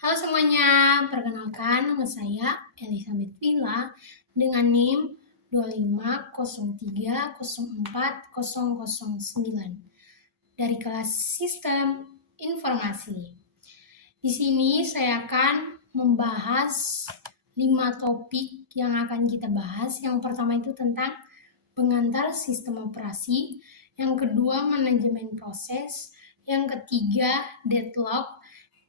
Halo semuanya, perkenalkan nama saya Elizabeth Villa dengan NIM 25030404009 dari kelas Sistem Informasi. Di sini saya akan membahas 5 topik yang akan kita bahas. Yang pertama itu tentang pengantar sistem operasi, yang kedua manajemen proses, yang ketiga deadlock,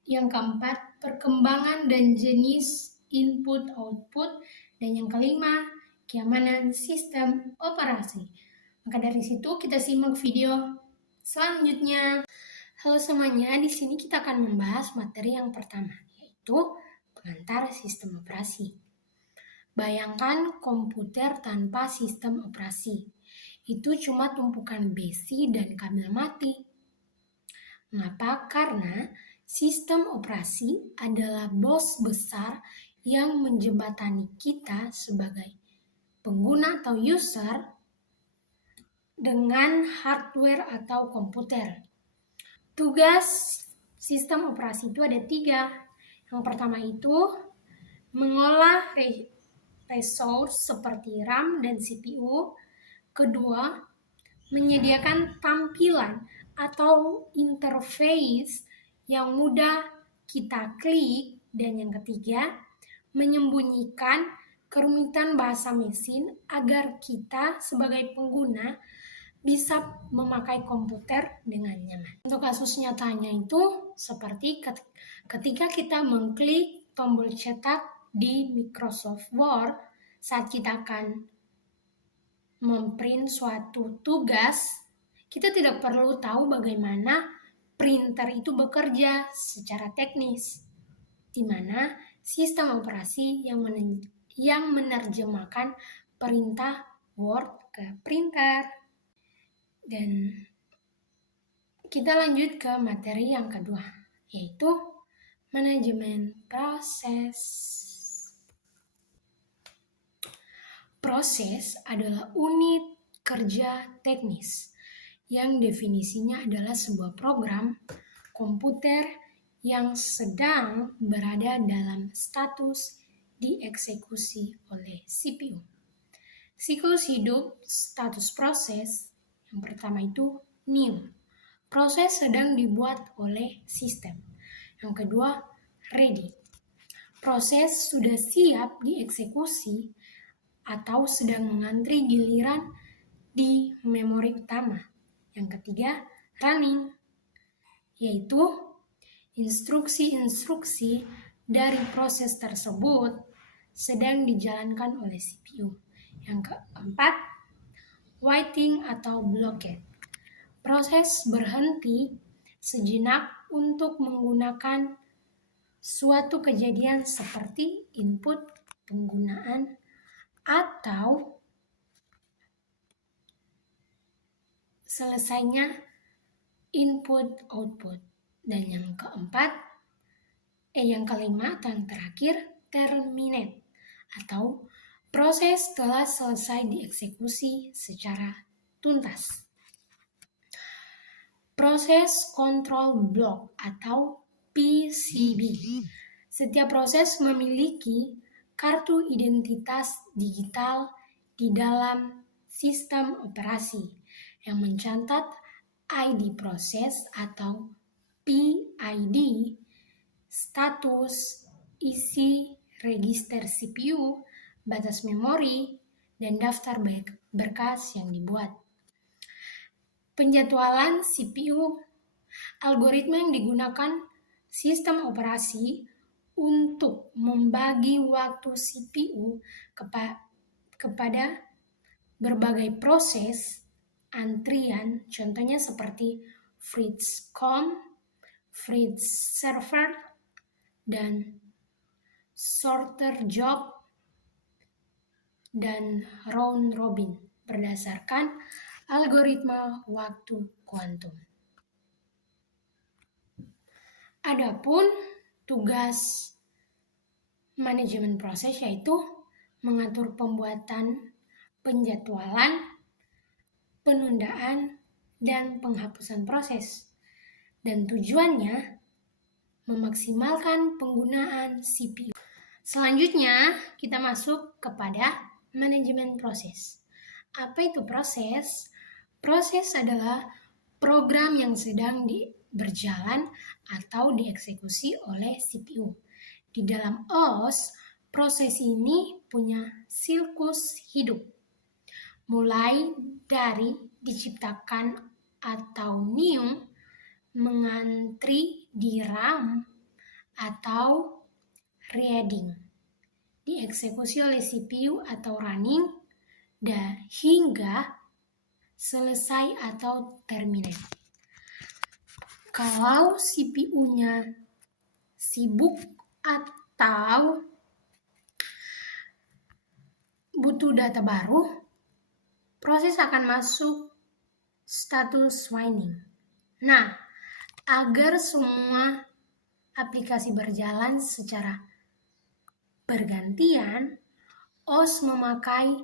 yang keempat perkembangan dan jenis input-output, dan yang kelima keamanan sistem operasi. Maka dari situ kita simak video selanjutnya. Halo semuanya, di sini kita akan membahas materi yang pertama, yaitu pengantar sistem operasi. Bayangkan komputer tanpa sistem operasi. Itu cuma tumpukan besi dan kabel mati. Mengapa? Karena sistem operasi adalah bos besar yang menjembatani kita sebagai pengguna atau user dengan hardware atau komputer. Tugas sistem operasi itu ada 3. Yang pertama itu mengolah resource seperti RAM dan CPU. Kedua, menyediakan tampilan atau interface yang mudah kita klik. Dan yang ketiga, menyembunyikan kerumitan bahasa mesin agar kita sebagai pengguna bisa memakai komputer dengan nyaman. Untuk kasus nyatanya itu seperti ketika kita mengklik tombol cetak di Microsoft Word saat kita akan memprint suatu tugas, kita tidak perlu tahu bagaimana printer itu bekerja secara teknis, di mana sistem operasi yang menerjemahkan perintah Word ke printer. Dan kita lanjut ke materi yang kedua, yaitu manajemen proses. Proses adalah unit kerja teknis yang definisinya adalah sebuah program komputer yang sedang berada dalam status dieksekusi oleh CPU. Siklus hidup status proses yang pertama itu new. Proses sedang dibuat oleh sistem. Yang kedua, ready. Proses sudah siap dieksekusi atau sedang mengantri giliran di memori utama. Yang ketiga, running, yaitu instruksi-instruksi dari proses tersebut sedang dijalankan oleh CPU. Yang keempat, waiting atau blockade. Proses berhenti sejenak untuk menggunakan suatu kejadian seperti input penggunaan atau selesainya input-output. Dan yang kelima atau yang terakhir, terminate atau proses telah selesai dieksekusi secara tuntas. Proses control block atau PCB. Setiap proses memiliki kartu identitas digital di dalam sistem operasi yang mencatat ID proses atau PID, status, isi register CPU, batas memori, dan daftar berkas yang dibuat. Penjadwalan CPU, algoritma yang digunakan sistem operasi untuk membagi waktu CPU kepada berbagai proses antrian, contohnya seperti Fritz-Com, Fritz-Server, dan Sorter Job, dan Round Robin berdasarkan algoritma waktu kuantum. Adapun tugas manajemen proses yaitu mengatur pembuatan, penjadwalan, penundaan, dan penghapusan proses. Dan tujuannya memaksimalkan penggunaan CPU. Selanjutnya, kita masuk kepada manajemen proses. Apa itu proses? Proses adalah program yang sedang berjalan atau dieksekusi oleh CPU. Di dalam OS, proses ini punya siklus hidup. Mulai dari diciptakan atau new, mengantri di RAM, atau reading, dieksekusi oleh CPU atau running, dan hingga selesai atau terminate. Kalau CPU-nya sibuk atau butuh data baru, proses akan masuk status winding. Nah, agar semua aplikasi berjalan secara bergantian, OS memakai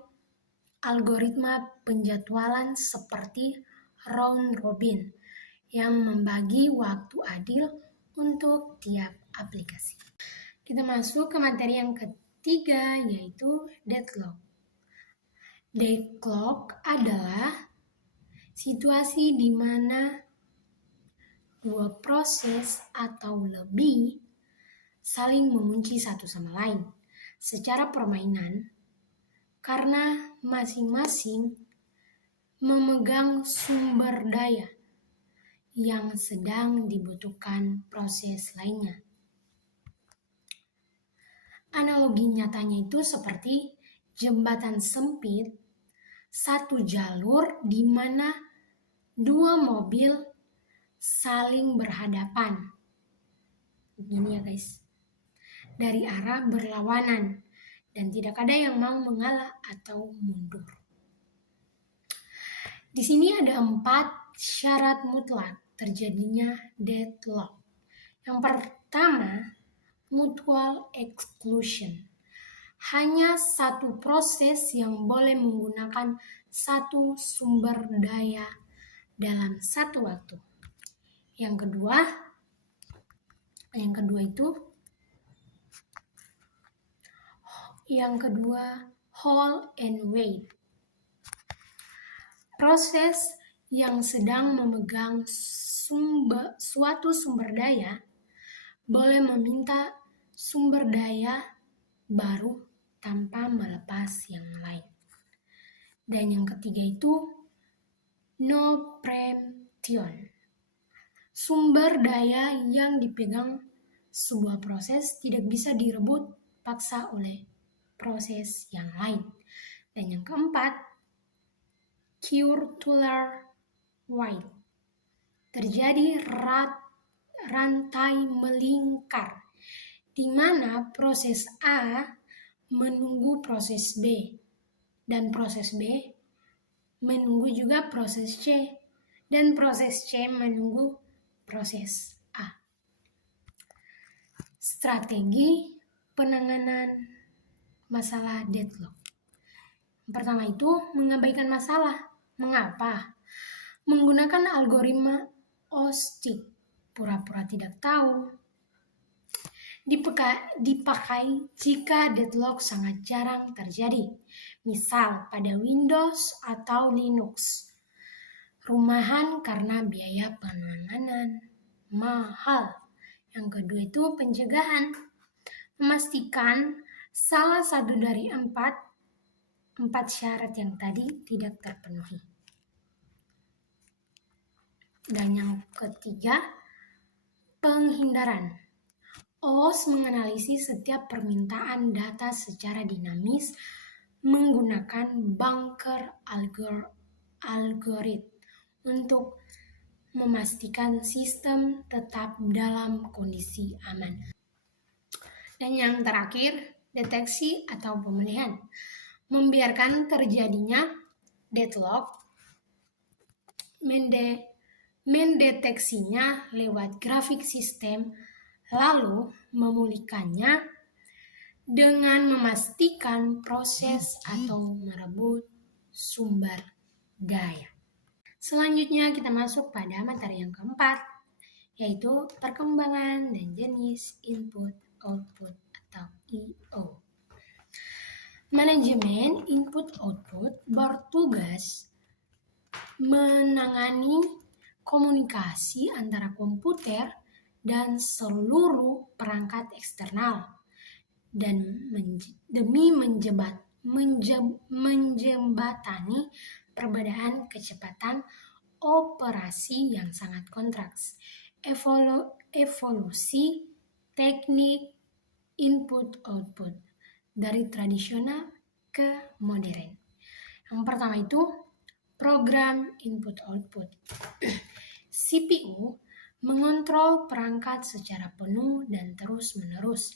algoritma penjadwalan seperti round robin yang membagi waktu adil untuk tiap aplikasi. Kita masuk ke materi yang ketiga, yaitu deadlock. Deadlock adalah situasi di mana dua proses atau lebih saling mengunci satu sama lain secara permainan karena masing-masing memegang sumber daya yang sedang dibutuhkan proses lainnya. Analogi nyatanya itu seperti jembatan sempit, satu jalur di mana dua mobil saling berhadapan. Begini ya guys, dari arah berlawanan dan tidak ada yang mau mengalah atau mundur. Di sini ada 4 syarat mutlak terjadinya deadlock. Yang pertama, mutual exclusion. Hanya satu proses yang boleh menggunakan satu sumber daya dalam satu waktu. Yang kedua hold and wait. Proses yang sedang memegang suatu sumber daya boleh meminta sumber daya baru tanpa melepas yang lain. Dan yang ketiga itu no preemption. Sumber daya yang dipegang sebuah proses tidak bisa direbut paksa oleh proses yang lain. Dan yang keempat, circular wheel. Terjadi rantai melingkar di mana proses A menunggu proses B dan proses B menunggu juga proses C dan proses C menunggu proses A. Strategi penanganan masalah deadlock. Pertama itu mengabaikan masalah. Mengapa? Menggunakan algoritma OSTIC, pura-pura tidak tahu, dipakai jika deadlock sangat jarang terjadi. Misal pada Windows atau Linux. Rumahan karena biaya penanganan mahal. Yang kedua itu pencegahan. Memastikan salah satu dari empat syarat yang tadi tidak terpenuhi. Dan yang ketiga, penghindaran. OS menganalisis setiap permintaan data secara dinamis menggunakan bunker algoritma untuk memastikan sistem tetap dalam kondisi aman. Dan yang terakhir, deteksi atau pemulihan. Membiarkan terjadinya deadlock, mendeteksinya lewat grafik sistem, lalu memulihkannya dengan memastikan proses atau merebut sumber daya. Selanjutnya kita masuk pada materi yang keempat, yaitu perkembangan dan jenis input-output atau I/O. Manajemen input-output bertugas menangani komunikasi antara komputer dan seluruh perangkat eksternal dan demi menjembatani perbedaan kecepatan operasi yang sangat kontraks. Evolusi teknik input-output dari tradisional ke modern. Yang pertama itu program input-output. CPU mengontrol perangkat secara penuh dan terus-menerus,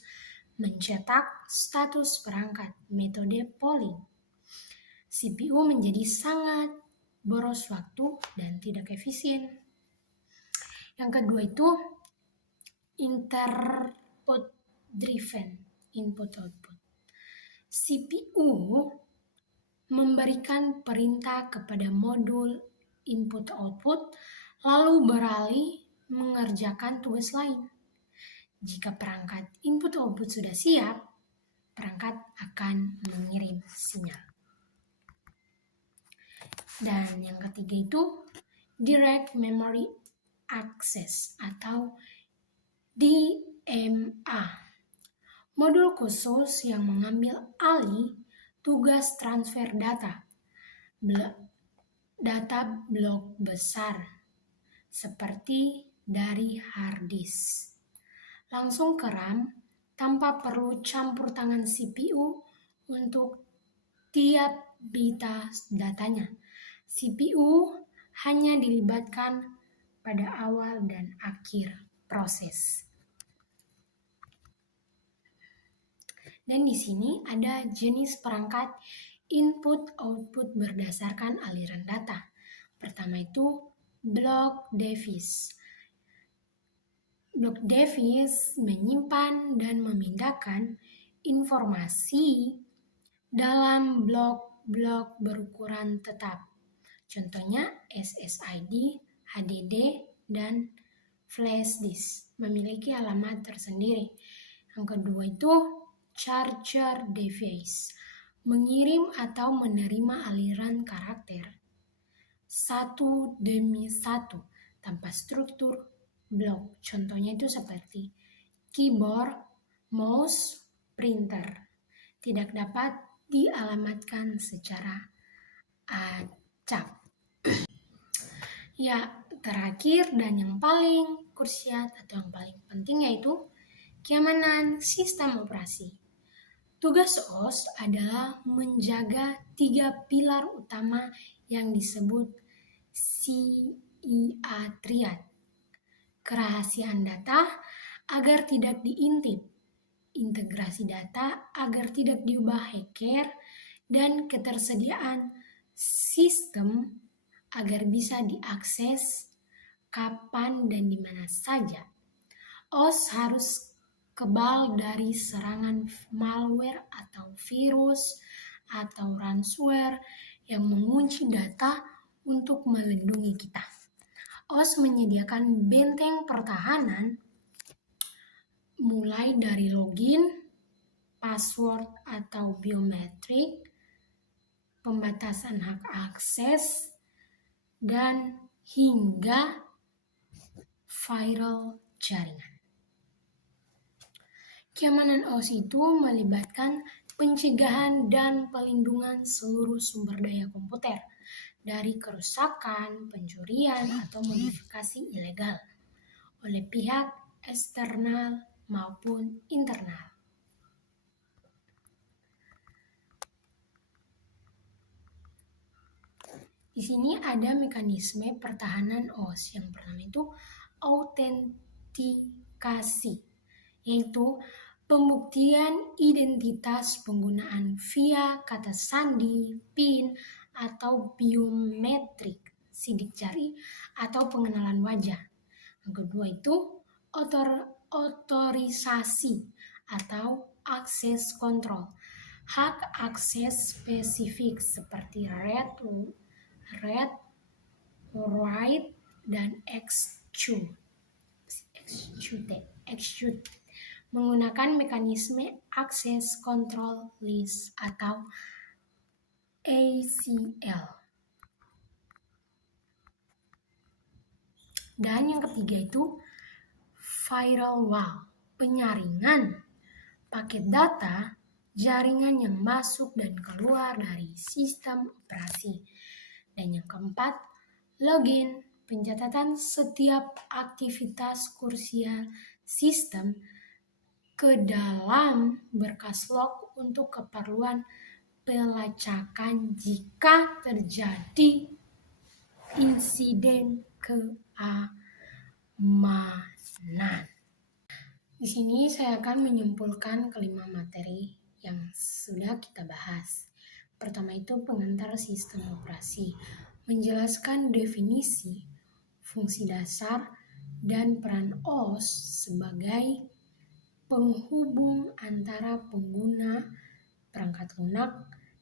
mencetak status perangkat, metode polling. CPU menjadi sangat boros waktu dan tidak efisien. Yang kedua itu interput driven input-output. CPU memberikan perintah kepada modul input-output lalu beralih mengerjakan tugas lain. Jika perangkat input-output sudah siap, perangkat akan mengirim sinyal. Dan yang ketiga itu Direct Memory Access atau DMA. Modul khusus yang mengambil alih tugas transfer data blok besar seperti dari hard disk langsung ke RAM tanpa perlu campur tangan CPU untuk tiap bit datanya. CPU hanya dilibatkan pada awal dan akhir proses. Dan di sini ada jenis perangkat input-output berdasarkan aliran data. Pertama itu block device. Block device menyimpan dan memindahkan informasi dalam blok-blok berukuran tetap. Contohnya SSID, HDD, dan flash disk memiliki alamat tersendiri. Yang kedua itu charger device, mengirim atau menerima aliran karakter satu demi satu tanpa struktur blok. Contohnya itu seperti keyboard, mouse, printer. Tidak dapat dialamatkan secara acak. Ya, terakhir dan yang paling krusial atau yang paling penting yaitu keamanan sistem operasi. Tugas OS adalah menjaga 3 pilar utama yang disebut CIA triad. Kerahasiaan data agar tidak diintip, integrasi data agar tidak diubah hacker, dan ketersediaan sistem agar bisa diakses kapan dan di mana saja. OS harus kebal dari serangan malware atau virus atau ransomware yang mengunci data untuk melindungi kita. OS menyediakan benteng pertahanan mulai dari login, password atau biometrik, pembatasan hak akses, dan hingga viral jaringan. Keamanan OS itu melibatkan pencegahan dan pelindungan seluruh sumber daya komputer dari kerusakan, pencurian, atau modifikasi ilegal oleh pihak eksternal maupun internal. Di sini ada mekanisme pertahanan OS. Yang pertama itu autentikasi, yaitu pembuktian identitas penggunaan via kata sandi, PIN, atau biometrik, sidik jari, atau pengenalan wajah. Yang kedua itu otorisasi atau akses kontrol, hak akses spesifik seperti read, write, dan execute. execute menggunakan mekanisme Access Control List atau ACL. Dan yang ketiga itu firewall, penyaringan paket data jaringan yang masuk dan keluar dari sistem operasi. Dan yang keempat, login, pencatatan setiap aktivitas krusial sistem ke dalam berkas log untuk keperluan pelacakan jika terjadi insiden keamanan. Di sini saya akan menyimpulkan kelima materi yang sudah kita bahas. Pertama itu pengantar sistem operasi, menjelaskan definisi, fungsi dasar, dan peran OS sebagai penghubung antara pengguna perangkat lunak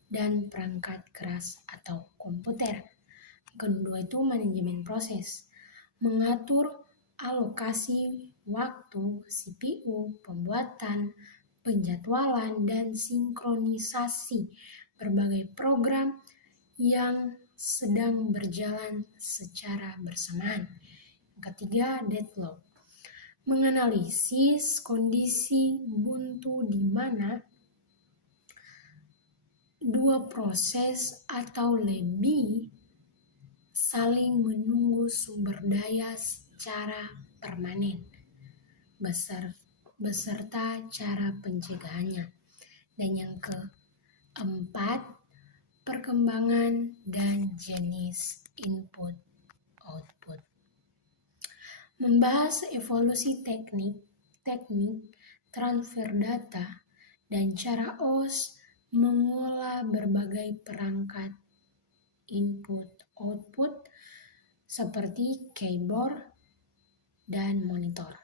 dan perangkat keras atau komputer. Kedua itu manajemen proses, mengatur alokasi waktu CPU, pembuatan, penjadwalan, dan sinkronisasi berbagai program yang sedang berjalan secara bersamaan. Yang ketiga, deadlock, menganalisis kondisi buntu di mana dua proses atau lebih saling menunggu sumber daya secara permanen, beserta cara pencegahannya. Dan yang keempat, perkembangan dan jenis input-output. Membahas evolusi teknik transfer data dan cara OS mengolah berbagai perangkat input-output seperti keyboard dan monitor.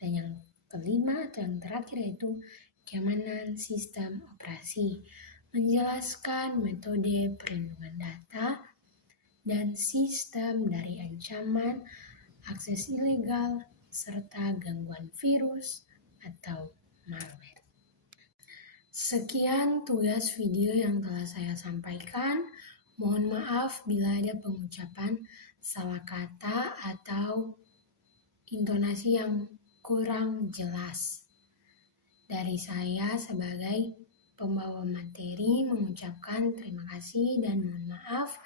Dan yang kelima atau yang terakhir yaitu keamanan sistem operasi, menjelaskan metode perlindungan data dan sistem dari ancaman akses ilegal serta gangguan virus atau malware. Sekian tugas video yang telah saya sampaikan. Mohon maaf bila ada pengucapan salah kata atau intonasi yang kurang jelas. Dari saya sebagai pembawa materi mengucapkan terima kasih dan mohon maaf.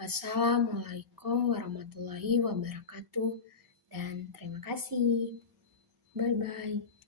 Wassalamualaikum warahmatullahi wabarakatuh dan terima kasih. Bye-bye.